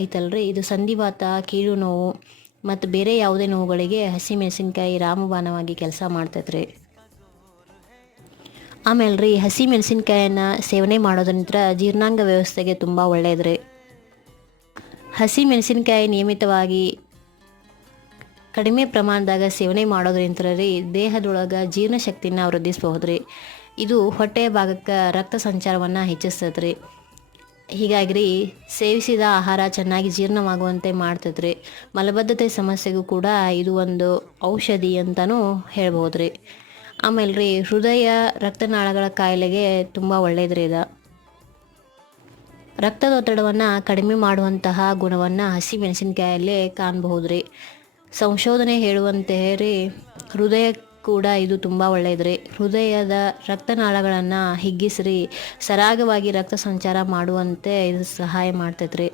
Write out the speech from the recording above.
ಐತಲ್ರಿ, ಇದು ಸಂಧಿವಾತ, ಕೀಲು ನೋವು ಮತ್ತು ಬೇರೆ ಯಾವುದೇ ನೋವುಗಳಿಗೆ ಹಸಿಮೆಣಸಿನ್ಕಾಯಿ ರಾಮಬಾಣವಾಗಿ ಕೆಲಸ ಮಾಡ್ತೈತ್ರಿ. ಆಮೇಲೆ ರೀ, ಹಸಿ ಮೆಣಸಿನ್ಕಾಯನ್ನು ಸೇವನೆ ಮಾಡೋದ್ರಿಂದ ಜೀರ್ಣಾಂಗ ವ್ಯವಸ್ಥೆಗೆ ತುಂಬ ಒಳ್ಳೆಯದ್ರಿ. ಹಸಿ ಮೆಣಸಿನ್ಕಾಯಿ ನಿಯಮಿತವಾಗಿ ಕಡಿಮೆ ಪ್ರಮಾಣದಾಗ ಸೇವನೆ ಮಾಡೋದ್ರಿಂದ ರೀ ದೇಹದೊಳಗೆ ಜೀರ್ಣಶಕ್ತಿನ ವೃದ್ಧಿಸಬಹುದ್ರಿ. ಇದು ಹೊಟ್ಟೆಯ ಭಾಗಕ್ಕೆ ರಕ್ತ ಸಂಚಾರವನ್ನು ಹೆಚ್ಚಿಸ್ತೈತ್ರಿ. ಹೀಗಾಗಿ ರೀ ಸೇವಿಸಿದ ಆಹಾರ ಚೆನ್ನಾಗಿ ಜೀರ್ಣವಾಗುವಂತೆ ಮಾಡ್ತೈತ್ರಿ. ಮಲಬದ್ಧತೆ ಸಮಸ್ಯೆಗೂ ಕೂಡ ಇದು ಒಂದು ಔಷಧಿ ಅಂತಲೂ ಹೇಳ್ಬೋದ್ರಿ. ಆಮೇಲೆ ರೀ, ಹೃದಯ ರಕ್ತನಾಳಗಳ ಕಾಯಿಲೆಗೆ ತುಂಬ ಒಳ್ಳೆಯದ್ರಿ ಇದು. ರಕ್ತದೊತ್ತಡವನ್ನು ಕಡಿಮೆ ಮಾಡುವಂತಹ ಗುಣವನ್ನು ಹಸಿ ಮೆಣಸಿನ್ಕಾಯಲ್ಲೇ ಕಾಣಬಹುದ್ರಿ. ಸಂಶೋಧನೆ ಹೇಳುವಂತೆ ರೀ ಹೃದಯ ಕೂಡ ಇದು ತುಂಬ ಒಳ್ಳೆಯದ್ರಿ. ಹೃದಯದ ರಕ್ತನಾಳಗಳನ್ನು ಹಿಗ್ಗಿಸ್ರಿ ಸರಾಗವಾಗಿ ರಕ್ತ ಸಂಚಾರ ಮಾಡುವಂತೆ ಇದು ಸಹಾಯ ಮಾಡ್ತೈತ್ರಿ.